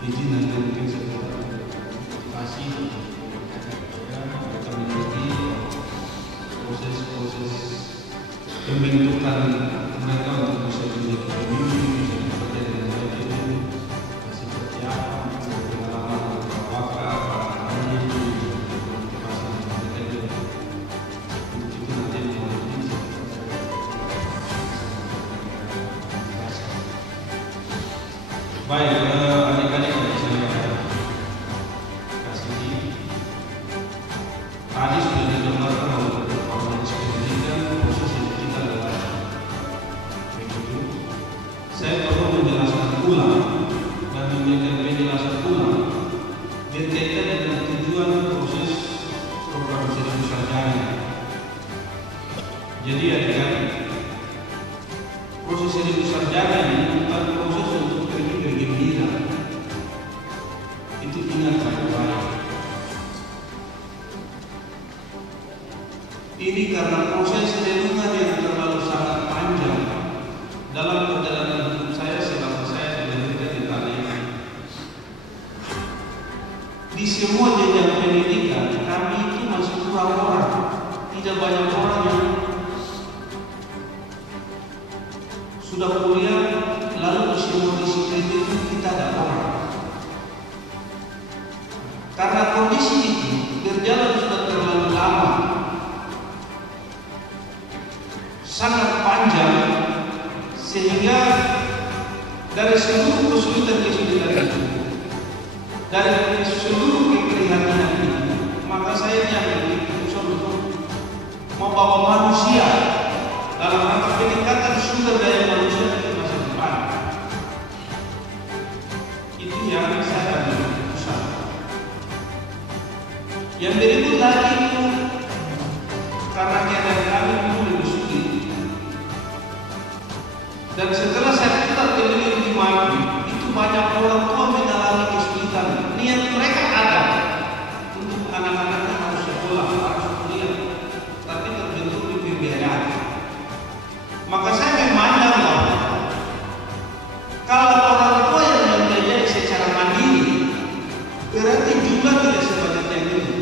izin nanti mungkin setelah motivasi mereka mengerti proses pembentukan mereka untuk bisa menjadi pemimpin, bisa bekerja dengan baik itu seperti apa, pengalaman apakah apa itu motivasi mereka itu nanti baik. Adik-adik yang saya kasih tadi sudah didengarkan oleh organisasi pendidikan proses yang kita lalui. Begitu, saya perlu menjelaskan ulang dan memberikan penjelasan ulang berkaitan dengan tujuan proses program studi sarjana. Jadi adik-adik, proses studi sarjana ini bukan proses untuk pergi bergembira. Itu ingat baik-baik. Ini karena proses renungan yang terlalu sangat panjang dalam perjalanan hidup saya selama saya dilahirkan di tanah ini. Di semua jenjang pendidikan kami itu masih kurang orang, tidak banyak orang yang sudah kuliah lalu di semua disiplin itu kita ada orang. Karena kondisi itu berjalan sudah terlalu lama, sangat panjang, sehingga dari seluruh kesulitan-kesulitan itu, dari seluruh keprihatinan itu, maka saya yang berusaha untuk membawa manusia dalam rangka peningkatan sumber daya manusia di masa depan. Itu yang saya ambil usaha. Yang berikut lagi itu karena keadaan kami itu lebih sulit. Dan setelah saya putar keliling di Maki, itu banyak orang tua mengalami kesulitan. Niat mereka ada untuk anak-anaknya harus sekolah, harus kuliah, tapi terbentur di pembiayaan. Maka saya memandang bahwa kalau orang tua yang membiayai secara mandiri, berarti jumlah tidak sebanyak yang ini.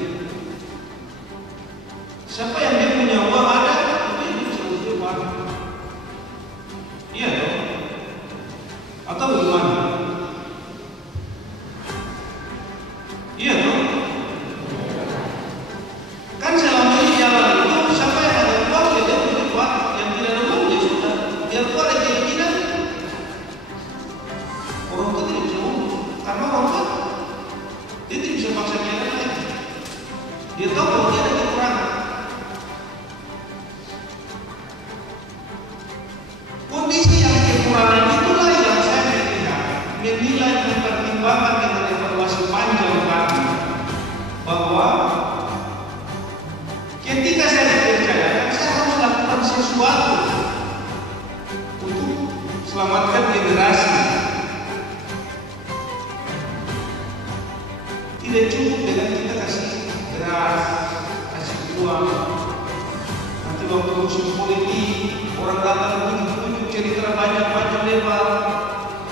Siapa yang dia punya uang ada, itu bisa usia uang. Iya dong? Atau bagaimana? Iya dong? Kan selama ini jalan itu siapa yang ada uang ya dia punya uang, yang tidak ada uang ya sudah. Biar tua ada keinginan, orang tua tidak bisa ngomong. Karena orang tua dia tidak bisa paksa dia lagi. Dia tahu bahwa dia ada kekurangan. Kondisi yang kekurangan itulah yang saya menilai mempertimbangkan dengan evaluasi panjang kami bahwa ketika saya dipercayakan saya harus lakukan sesuatu untuk selamatkan generasi. Tidak cukup dengan kita kasih beras, kasih uang. Nanti waktu musim politik orang datang tunjuk cerita banyak lebar,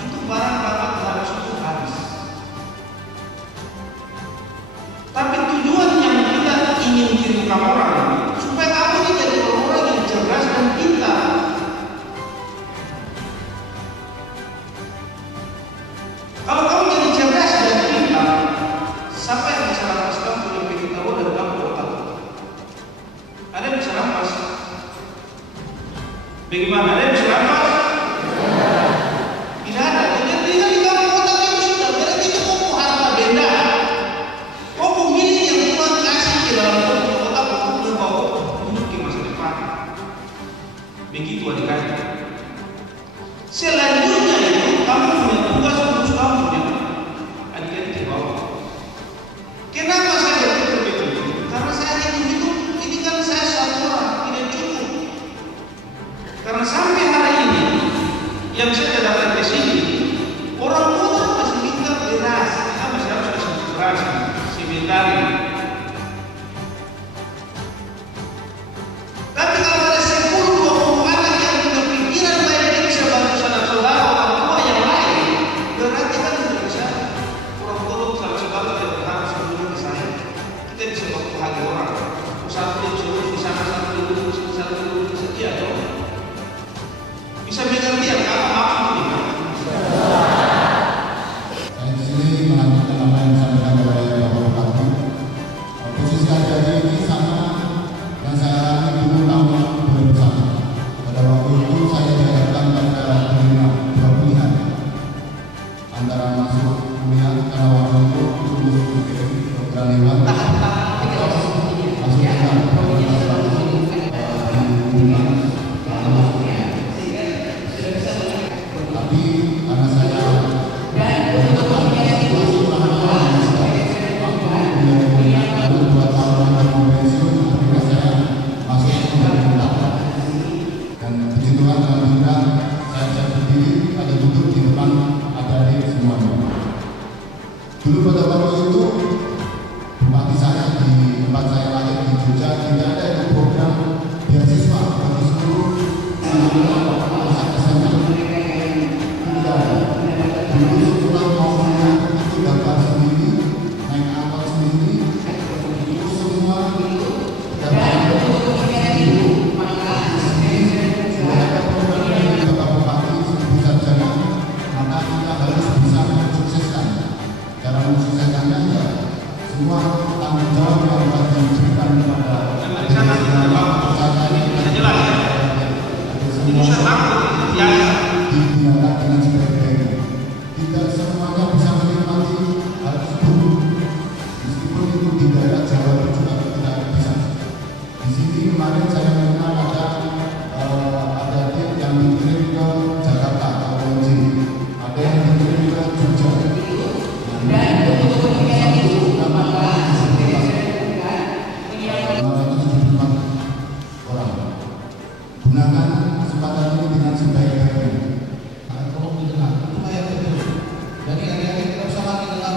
itu barang dapat harus itu habis. Tapi tujuan yang kita ingin kirimkan orang supaya kamu ini jadi orang yang cerdas dan pintar. Kalau kamu jadi cerdas dan pintar, siapa yang bisa rampas kamu punya pengetahuan dan kamu otak? Ada yang bisa rampas? Bagaimana? Ada yang bisa rampas? Tidak ada. Jadi di kamu otak itu sudah berarti itu kamu harta benda. Kamu milik yang Tuhan kasih ke dalam otak untuk membawa hidup ke masa depan. Begitu adik-adik. Selanjutnya itu kamu punya tugas untuk kamu punya adik-adik di bawah. Kenapa saya berpikir begitu? Karena saya hidup ini kan saya satu orang tidak cukup. Karena sampai hari ini antara masuk kuliah karena waktu itu program lewat tapi karena saya dan begitulah alhamdulillah saya berdiri pada duduk di depan adik-adik semuanya. Dulu pada waktu itu bupati saya di tempat saya lahir di Jogja tidak ada itu program beasiswa bagi seluruh pusat SMA. Tidak ada. Dulu sekolah mau kuliah itu daftar sendiri, naik angkot sendiri, itu semua daftar. Semua tanggung jawab yang akan diberikan kepada digunakan dengan sebaik-baiknya. Tidak semuanya bisa menikmati hal tersebut, meskipun itu di daerah Jawa juga tidak bisa. Di sini kemarin saya mengenal ada adik yang dikirim ke Jakarta atau ada yang dikirim ke Jogja. Gunakan kesempatan ini dengan sebaik-baiknya. Kalau mendengar itu ayat itu. Jadi adik-adik kita bisa lagi dengar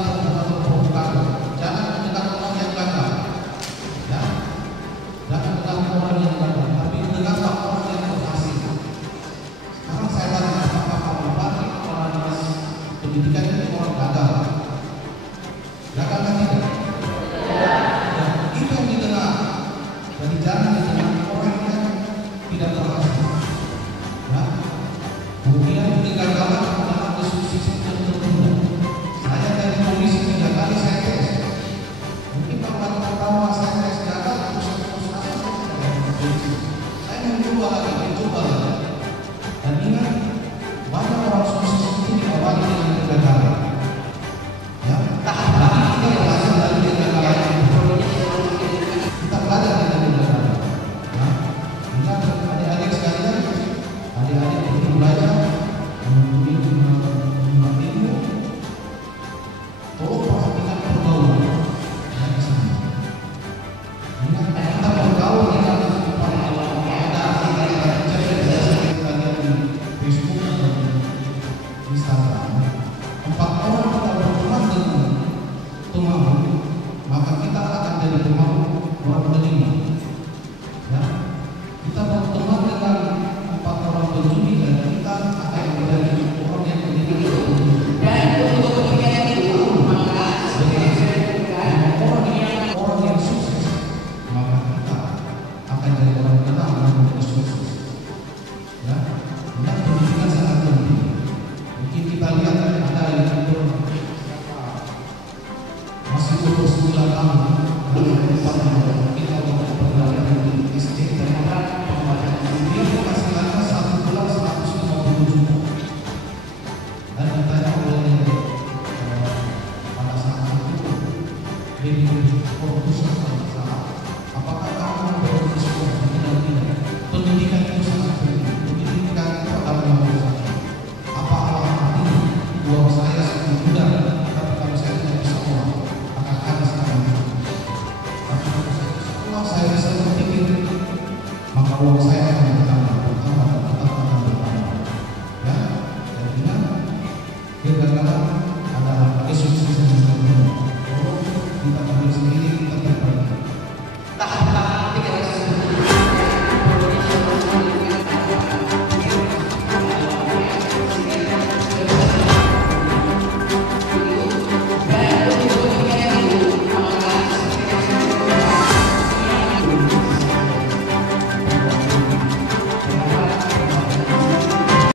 provokator. Jangan mendengar orang yang gagal. Ya, jangan dengar orang yang gagal, tapi dengarlah orang yang berhasil. Sekarang saya tanya apakah orang dinas pendidikan itu orang gagal? Gagal kan tidak? Ya, itu yang didengar. Jadi jangan didengar orang yang tidak berhasil. Ya. Kemudian kegagalan dalam diskusi tertunda. Saya dari komisi 3 kali saya tes. Mungkin kalau pertama saya tes gagal, terus saya mencoba lagi. Dan ingat, banyak orang sukses itu diawali dengan kegagalan. Ya, tapi kita berhasil dari kegagalan. Kita belajar dari kegagalan. Ya. Ingat adik-adik sekalian, adik-adik itu belajar menuntut ilmu. Tolong perhatikan pergaulan yang di sana. Ingat kita bergaul dengan Facebook dan Instagram. 4 orang kita berteman dengan pemahaman, maka kita akan jadi pemahaman orang penerima. Ya. Kita berteman dengan 4 orang penjudi dan kita akan menjadi orang yang pendidik. Orang yang sukses, maka kita akan jadi orang yang tenang dan sukses. Ya, dan pendidikan sangat penting. Mungkin kita lihat ada yang masih umur 9 tahun, kita berpengalaman di SD dan dia penghasilannya 1 bulan 150 juta. Dan ditanya oleh pada saat itu dia fokus apakah kamu berfokus tidak? Pendidikan itu sangat penting. Pendidikan itu adalah yang apa artinya uang saya 10 bulan, tapi kalau saya tidak bisa uang akan habis dalam hidup. Tapi kalau saya bisa berpikir, maka uang saya akan bertambah. Ya, dan ingat kegagalan